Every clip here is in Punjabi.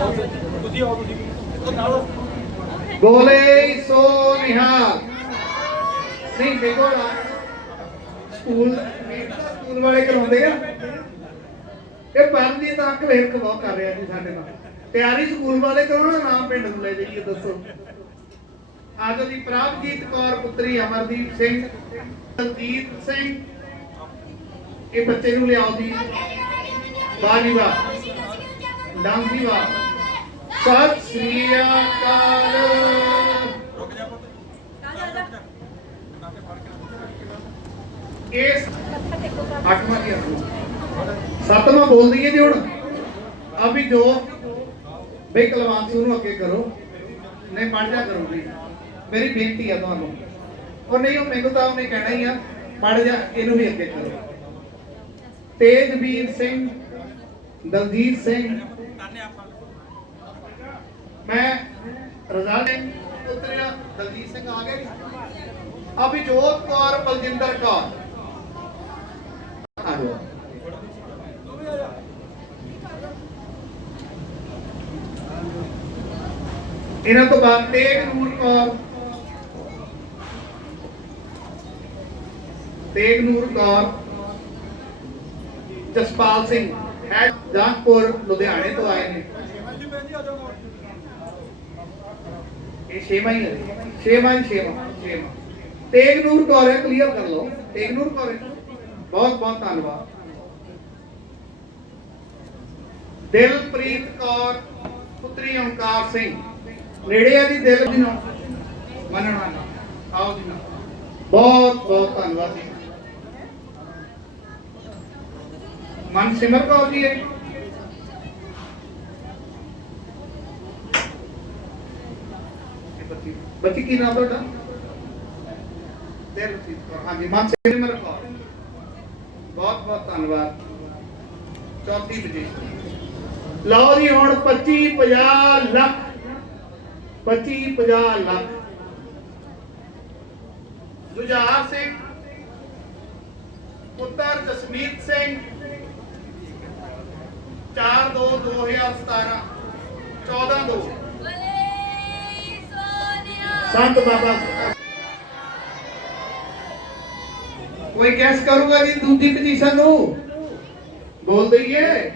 ਤੁਸੀਂ ਆਓ, ਤੁਸੀਂ ਨਾਲ ਬੋਲੇ ਸੋ ਨਿਹਾਲ। ਨਹੀਂ, ਦੇਖੋ ਨਾ। ਸਕੂਲ ਸਕੂਲ ਵਾਲੇ ਕਰਾਉਂਦੇ ਆ। ਇਹ ਪਰਮਜੀਤ ਤਾਂ ਅੱਖ ਵੇਖ ਬਹੁਤ ਕਰ ਰਿਹਾ ਜੀ ਸਾਡੇ ਨਾਲ। ਤਿਆਰੀ ਸਕੂਲ ਵਾਲੇ ਕਰਾਉਣਾ ਨਾਮ ਪਿੰਡ ਨੂੰ ਲੈ ਜਾਈਏ, ਦੱਸੋ। ਅੱਜ ਦੀ ਪ੍ਰਭਜੀਤ ਕੌਰ, ਪੁੱਤਰੀ ਅਮਰਦੀਪ ਸਿੰਘ, ਦਲਜੀਤ ਸਿੰਘ। ਇਹ ਬੱਚੇ ਨੂੰ ਲਿਆਓ ਦੀ ਵਾਹ ਜੀ। ਵਾਹ ਡਾਂਸ ਦੀ ਵਾਹ ਸਤਿ ਸ੍ਰੀ ਅਕਾਲ। ਇਸ ਅੱਠਵਾਂ ਕੀ ਸੱਤਵਾਂ ਬੋਲ ਦਈਏ ਜੀ ਹੁਣ। ਅਭੀ ਜੋ ਬਈ ਕਲਵਾਨ ਨੂੰ ਅੱਗੇ ਕਰੋ। ਨਹੀਂ ਪੜ ਜਾ ਕਰੋ ਜੀ। ਮੇਰੀ ਬੇਨਤੀ ਆ ਤੁਹਾਨੂੰ। ਉਹ ਨਹੀਂ, ਉਹ ਮੈਨੂੰ ਤਾਂ ਉਹਨੇ ਕਹਿਣਾ ਹੀ ਆ ਪੜ ਜਾ, ਇਹਨੂੰ ਵੀ ਅੱਗੇ ਕਰੋ। ਤੇਜਵੀਰ ਸਿੰਘ, ਦਲਜੀਤ ਸਿੰਘ ਮੈਂ ਰਜ਼ਾ ਸਿੰਘ ਉਤਰਿਆ, ਦਲਜੀਤ ਸਿੰਘ ਆ ਗਏ। ਅਭਿਜੋਤ ਕੌਰ, ਬਲਜਿੰਦਰ ਕੌਰ। ਇਹਨਾਂ ਤੋਂ ਬਾਅਦ ਤੇਗ ਨੂਰ ਕੌਰ। ਤੇਗ ਨੂਰ ਕੌਰ। ਜਸਪਾਲ ਸਿੰਘ ਹੈ ਜਾਨਪੁਰ ਲੁਧਿਆਣੇ ਤੋਂ ਆਏ ਨੇ। ਇਹ ਛੇਵਾਂ ਹੀ। ਹੈ ਛੇਵਾਂ ਛੇਵਾਂ ਛੇਵਾਂ ਤੇਗ ਨੂਰ ਕੌਰ ਹੈ ਕਲੀਅਰ ਕਰ ਲਓ। ਤੇਗ ਨੂਰ ਕੌਰ ਬਹੁਤ ਬਹੁਤ ਧੰਨਵਾਦ। ਦਿਲਪ੍ਰੀਤ ਕੌਰ, ਪੁੱਤਰੀ ਓਮਕਾਰ ਸਿੰਘ। ਨੇੜੇ ਆ ਜੀ ਦਿਲ ਦੀ ਨਾ ਮੰਨਣਾ ਨਾ ਆਓ ਜੀ ਨਾ ਬਹੁਤ ਬਹੁਤ ਧੰਨਵਾਦ ਜੀ। ਮਨ ਸਿਮਰ ਕੌਰ ਜੀ ਹੈ। ਬੱਚੀ ਬੱਚੀ, ਕੀ ਨਾਮ ਤੁਹਾਡਾ? ਦਿਲਪ੍ਰੀਤ ਕੌਰ। ਹਾਂਜੀ, ਮਨ ਸਿਮਰ ਕੌਰ ਬਹੁਤ ਬਹੁਤ ਧੰਨਵਾਦ। ਚੌਥੀ ਪੋਜੀਸ਼ਨ ਲਓ ਜੀ, ਹੁਣ 25 50 ਲੱਖ। 25 50 ਲੱਖ। ਜੁਝਾਰ ਸਿੰਘ। ਪੁੱਤਰ ਜਸਮੀਤ ਸਿੰਘ। 4 2 2017 14 2 ਸੰਤ ਬਾਬਾ। ਕੋਈ ਗੈਸ ਕਰੂਗਾ ਜੀ ਦੂਜੀ ਪੋਜੀਸ਼ਨ ਨੂੰ? ਬੋਲ ਦਈਏ।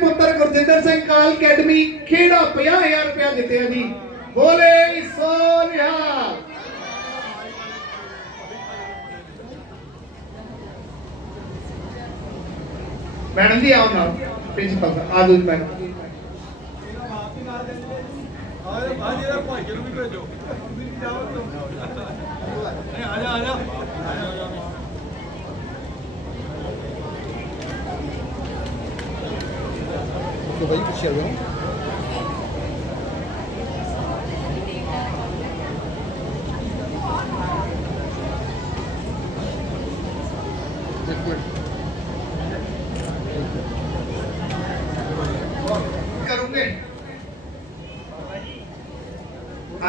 ਪੁੱਤਰ ਗੁਰਜਿੰਦਰ ਸਿੰਘ ਕਾਲ ਅਕੈਡਮੀ ਖੇੜਾ 50000 ਰੁਪਇਆ ਦਿੱਤੇ ਜੀ। ਬੋਲੇ ਸੋਨਿਆ ਮੈਡਮ ਜੀ ਆਓ ਨਾਲ ਪ੍ਰਿੰਸੀਪਲ ਸਾਹਿਬ ਆ ਜਾਓ ਜੀ ਮੈਡਮ। ਭਾਈ ਨੂੰ ਵੀ ਜਾਓ।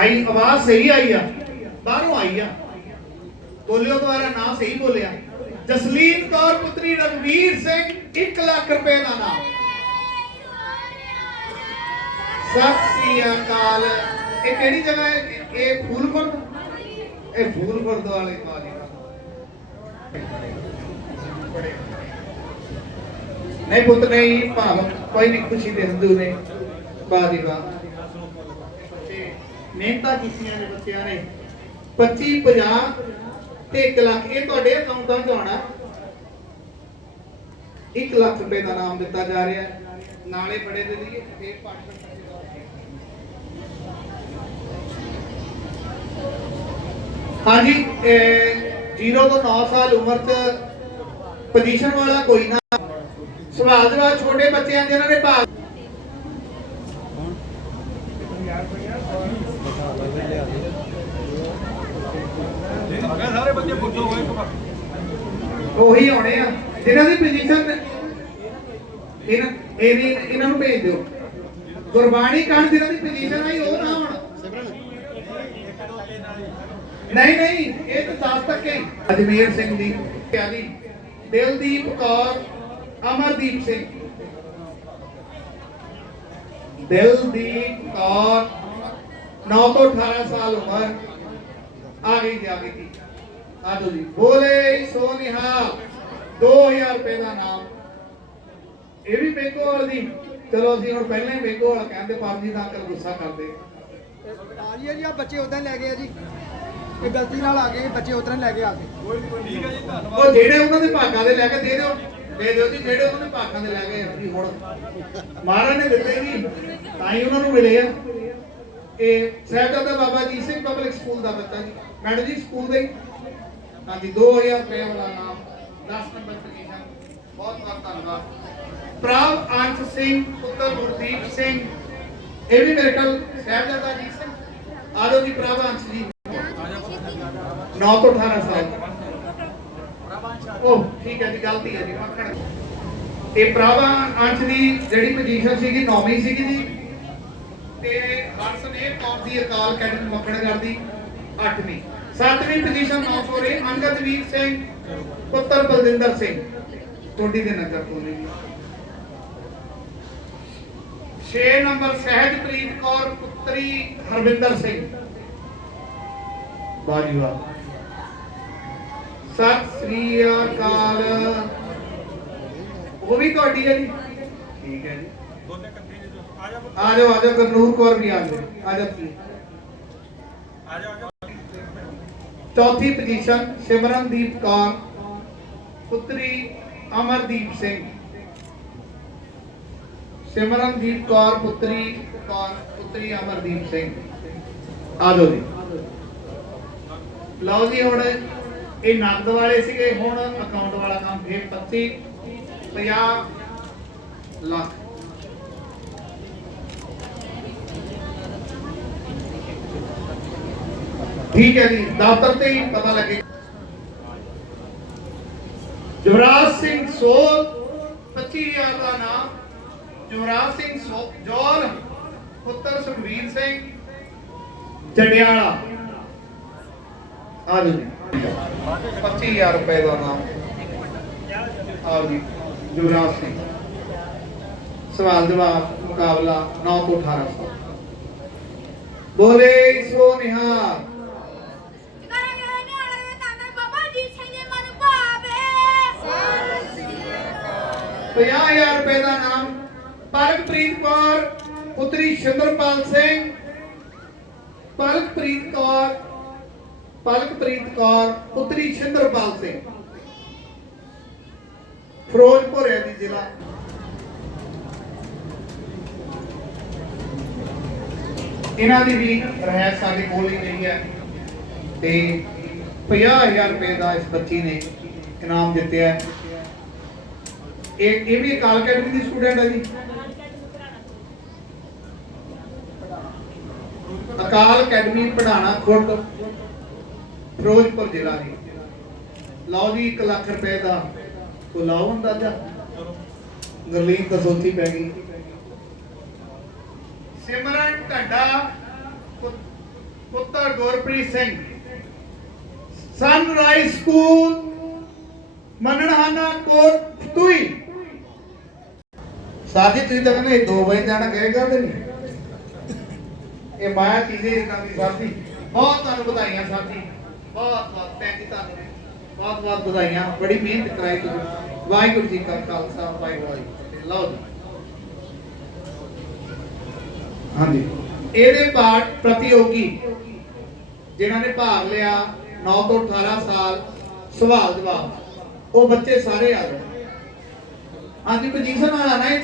ਆਈ, ਆਵਾਜ਼ ਸਹੀ ਆਈ ਆ, ਬਾਹਰੋਂ ਆਈ ਆ। ਬੋਲਿਓ ਦੁਆਰਾ ਨਾਂ ਸਹੀ ਬੋਲਿਆ। ਜਸਲੀਨ ਕੌਰ ਪੁੱਤਰੀ ਰਗਵੀਰ ਸਿੰਘ 1 ਲੱਖ ਰੁਪਏ ਦਾ ਨਾਮ। ਸਤਿ ਸ੍ਰੀ ਅਕਾਲ। ਇਹ ਕਿਹੜੀ ਜਗ੍ਹਾ ਹੈ? ਇਹ- ਇਹ ਇਹ ਫੂਲਖੁਰਦ ਵਾਲੇ ਕਾਲਜ ਨਹੀਂ ਪੁੱਤ, ਨਹੀਂ, ਭਾਵ ਕੋਈ ਨਹੀਂ ਖੁਸ਼ੀ ਦੇ ਹੰਦੂ ਨੇ ਵਾਹ ਜੀ ਮਿਹਨਤਾਂ ਕੀਤੀਆਂ ਨੇ ਬੱਚਿਆਂ ਨੇ। 25 50 ਤੇ 1 ਲੱਖ। ਇਹ ਤੁਹਾਡੇ ਅਕਾਊਂਟਾਂ 'ਚ ਆਉਣਾ। 1 ਲੱਖ ਰੁਪਏ ਦਾ ਨਾਮ ਦਿੱਤਾ ਜਾ ਰਿਹਾ। ਨਾਲੇ ਬੜੇ ਦੇ ਲਈ ਇਹ ਪਾਠ ਹਾਂਜੀ 0 ਤੋਂ 9 ਸਾਲ ਉਮਰ 'ਚ ਪੋਜੀਸ਼ਨ ਵਾਲਾ ਕੋਈ ਨਾ। ਸਵਾਲ ਜਵਾਬ ਛੋਟੇ ਬੱਚਿਆਂ ਦੇ, ਇਹਨਾਂ ਨੇ ਭਾਗ ਆ ਗਏ ਸਾਰੇ ਬੱਚੇ ਪੁੱਛੋ ਹੋਏ ਇੱਕ ਵਾਰ ਉਹੀ ਆਉਣੇ ਆ। ਜਿਨ੍ਹਾਂ ਦੀ ਪੋਜੀਸ਼ਨ ਇਹਨਾਂ ਇਹਨਾਂ ਨੂੰ ਭੇਜ ਦਿਓ। ਗੁਰਬਾਣੀ ਕੰਨ ਜਿਹਨਾਂ ਦੀ ਪੋਜੀਸ਼ਨ ਆਈ ਉਹ ਨਾ ਹੁਣ। ਨਹੀਂ ਨਹੀਂ, ਇਹ ਤਾਂ 10 ਤੱਕ ਹੀ। ਅਜਮੇਰ ਸਿੰਘ ਦੀ ਪਿਆਰੀ, ਦਿਲਦੀਪ ਕੌਰ, ਅਮਰਦੀਪ ਸਿੰਘ। ਦਿਲਦੀਪ ਕੌਰ 9 ਤੋਂ 18 ਸਾਲ ਉਮਰ, ਆ ਗਈ, ਜੀ ਗਈ। ਆਜੋ ਜੀ ਬੋਲੇ ਸੋ ਨਿਹਾਲ 2000 ਰੁਪਏ ਦਾ ਨਾਮ। ਇਹ ਵੀ ਬੇਗੋਵਾਲ ਦੀ। ਚਲੋ ਅਸੀਂ ਹੁਣ ਪਹਿਲਾਂ ਹੀ ਬੇਗੋਵਾਲ ਕਹਿੰਦੇ ਪਰ ਜੀ ਦਾ ਅੰਕਲ ਗੁੱਸਾ ਕਰਦੇ। ਆ ਜੀ ਆ ਬੱਚੇ ਉਦਾਂ ਲੈ ਗਏ ਆ ਜੀ। ਇਹ ਗਲਤੀ ਨਾਲ ਆ ਗਏ ਬੱਚੇ ਉਧਰ ਲੈ ਕੇ। ਆ ਗਏ ਠੀਕ ਹੈ ਜੀ ਧੰਨਵਾਦ। ਉਹ ਜਿਹੜੇ ਉਹਨਾਂ ਦੇ ਭਾਗਾਂ ਦੇ ਲੈ ਕੇ ਦੇ ਦਿਓ। ਦੇ ਦਿਓ ਜੀ ਜਿਹੜੇ ਉਹਨਾਂ ਦੇ ਭਾਗਾਂ ਦੇ ਲੈ ਕੇ ਜੀ ਹੁਣ। ਮਹਾਰਾਜ ਨੇ ਦਿੱਤੇ ਜੀ ਤਾਂ ਹੀ ਉਹਨਾਂ ਨੂੰ ਮਿਲੇ ਆ। ਇਹ ਸਹਿਬਜ਼ਾਦਾ ਬਾਬਾ ਜੀ ਸਿੰਘ ਪਬਲਿਕ ਸਕੂਲ ਦਾ ਬੱਚਾ ਜੀ। ਮੈਡਮ ਜੀ ਸਕੂਲ ਦੇ ਹੀ। ਹਾਂਜੀ 2000 ਰੁਪਏ ਵਾਲਾ ਨਾਮ। 10 ਨੰਬਰ ਪੋਜੀਸ਼ਨ ਬਹੁਤ ਬਹੁਤ ਧੰਨਵਾਦ। ਪ੍ਰਭ ਅੰਸ਼ ਸਿੰਘ, ਪੁੱਤਰ ਗੁਰਦੀਪ ਸਿੰਘ। ਇਹ ਵੀ ਮੇਰੇ ਕੋਲ ਸਹਿਬਜ਼ਾਦਾ ਜੀ ਸਿੰਘ ਆਜੋ ਜੀ ਪ੍ਰਭ ਅੰਸ਼ ਜੀ। 9 ਤੋਂ 18 ਸਾਲ। ਉਹ ਠੀਕ ਹੈ ਜੀ, ਗਲਤੀ ਹੈ ਜੀ ਮੱਖਣ ਇਹ ਪ੍ਰਭਾ ਅੰਸ਼ ਦੀ ਜਿਹੜੀ ਪੋਜੀਸ਼ਨ ਸੀਗੀ, ਨੌਵੀਂ ਸੀਗੀ ਜੀ। ਤੇ ਹਰਸਨੇਹ ਕੌਰ ਦੀ ਅਕਾਲ ਅਕੈਡਮੀ ਮੱਖਣਗੜ੍ਹ ਦੀ 8ਵੀਂ 7ਵੀਂ ਪੋਜੀਸ਼ਨ 900 ਰੇ ਅੰਗਦਵੀਰ ਸਿੰਘ ਪੁੱਤਰ ਬਲਜਿੰਦਰ ਸਿੰਘ ਟੋਡੀ ਦੇ ਨਗਰ ਤੋਂ ਨੇ ਜੀ 6 ਨੰਬਰ ਸਹਿਜਪ੍ਰੀਤ ਕੌਰ ਪੁੱਤਰੀ ਹਰਵਿੰਦਰ ਸਿੰਘ ਬਾਜੀ ਵਾਹ ਸਤਿ ਸ੍ਰੀ ਅਕਾਲ ਉਹ ਵੀ ਤੁਹਾਡੀ ਹੈ ਜੀ? ਠੀਕ ਹੈ ਜੀ। ਦੋਨੇ ਇਕੱਠੇ ਜੀ ਆ ਜਾ ਆ ਜਾਓ ਆ ਜਾਓ, ਗਰਨੂਰ ਕੌਰ ਵੀ ਆ ਜਾਓ ਆ ਜਾਓ please। ਆ ਜਾ ਆ ਜਾ ਚੌਥੀ ਪੋਜੀਸ਼ਨ ਸਿਮਰਨਦੀਪ ਕੌਰ, ਪੁੱਤਰੀ ਅਮਰਦੀਪ ਸਿੰਘ। ਸਿਮਰਨਦੀਪ ਕੌਰ, ਪੁੱਤਰੀ ਕੌਰ, ਪੁੱਤਰੀ ਅਮਰਦੀਪ ਸਿੰਘ। ਆ ਜਾਓ ਜੀ। ਲਓ ਜੀ ਹੁਣ ਇਹ ਨਗਦ ਵਾਲੇ ਸੀਗੇ, ਹੁਣ ਅਕਾਊਂਟ ਵਾਲਾ ਕੰਮ ਫੇਰ 25 50 ਲੱਖ। ਠੀਕ ਹੈ ਜੀ ਦਫ਼ਤਰ ਤੇ ਹੀ ਪਤਾ ਲੱਗੇ। ਜਵਰਾਜ ਸਿੰਘ ਸੋਲ 25000 ਦਾ ਨਾਮ। ਜਵਰਾਜ ਸਿੰਘ ਸੋ ਜੋਲ ਪੁੱਤਰ ਸੁਖਵੀਰ ਸਿੰਘ, ਜੰਡਿਆਲਾ। ਆ ਜੀ। 25000 ਰੁਪਏ ਦਾ ਨਾਮ। ਆਓ ਜੀ, ਜਵਰਾਜ ਸਿੰਘ। ਸਵਾਲ ਜਵਾਬ, ਮੁਕਾਬਲਾ 9 ਤੋਂ 18 ਸਾਲ ਬੋਲੇ ਸੋ ਨਿਹਾਲ 50000 ਰੁਪਏ ਦਾ ਨਾਮ ਪਲਕਪ੍ਰੀਤ ਕੌਰ, ਪੁੱਤਰੀ ਸ਼ਿੰਦਰਪਾਲ ਸਿੰਘ ਪਲਕਪ੍ਰੀਤ ਕੌਰ ਪਲਕਪ੍ਰੀਤ ਕੌਰ, ਪੁੱਤਰੀ ਸ਼ਿੰਦਰਪਾਲ ਸਿੰਘ। ਫਿਰੋਜ਼ਪੁਰ ਹੈ ਜੀ ਜ਼ਿਲ੍ਹਾ। ਇਹਨਾਂ ਦੀ ਵੀ ਰਹਿਤ ਸਾਡੇ ਕੋਲ ਹੀ ਨਹੀਂ ਹੈ ਤੇ 50000 ਰੁਪਏ ਦਾ ਇਸ ਬੱਚੀ ਨੇ ਇਨਾਮ ਜਿੱਤਿਆ ਇਹ ਇਹ ਵੀ ਅਕਾਲ ਅਕੈਡਮੀ ਦੀ ਸਟੂਡੈਂਟ ਹੈ ਜੀ। ਅਕਾਲ ਅਕੈਡਮੀ ਪੜਾਣਾ ਖੁਰਦ ਫਿਰੋਜ਼ਪੁਰ ਜ਼ਿਲ੍ਹਾ ਦੀ। ਲਓ ਜੀ 1 ਲੱਖ ਰੁਪਏ ਦਾ ਕੋ ਲਾਓ ਅੰਦਾਜ਼ਾ? ਗਰਲੀਨ ਕਸੋਤੀ ਪੈ ਗਈ। ਸਿਮਰਨ ਢੱਡਾ ਪੁੱਤਰ ਗੁਰਪ੍ਰੀਤ ਸਿੰਘ। ਸਨਰਾਈਜ਼ ਸਕੂਲ ਮੰਨਣਹਾਨਾ ਕੋਟ, ਤੁਈ। ਸਾਜੀ ਤੁਸੀਂ ਤਾਂ ਕਹਿੰਦੇ 2 ਵਜੇ ਜਾਣਾ ਕਹੇਗਾ ਤੇ ਨਹੀਂ। ਇਹ ਮਾਇਆ ਚੀਜ਼ੇ ਇਦਾਂ ਦੀ ਸਾਥੀ ਬਹੁਤ ਤੁਹਾਨੂੰ ਵਧਾਈਆਂ, ਸਾਥੀ। ਬਹੁਤ ਬਹੁਤ, ਭੈਣ ਤੁਹਾਨੂੰ ਬਹੁਤ ਬਹੁਤ ਵਧਾਈਆਂ। ਬੜੀ ਮਿਹਨਤ ਕਰਾਈ ਤੁਸੀਂ। ਵਾਹਿਗੁਰੂ ਜੀ ਕਾ ਖਾਲਸਾ, ਵਾਹਿਗੁਰੂ ਜੀ ਲਓ ਜੀ। ਹਾਂਜੀ। ਇਹਦੇ ਪਾਠ ਪ੍ਰਤੀਯੋਗੀ, ਜਿਨ੍ਹਾਂ ਨੇ ਭਾਗ ਲਿਆ 9 ਤੋਂ 18 ਸਾਲ ਸਵਾਲ ਜਵਾਬ ਉਹ ਬੱਚੇ ਸਾਰੇ ਆ ਗਏ। ਹਾਂਜੀ, ਪੋਜੀਸ਼ਨ ਵਾਲਾ ਨਾ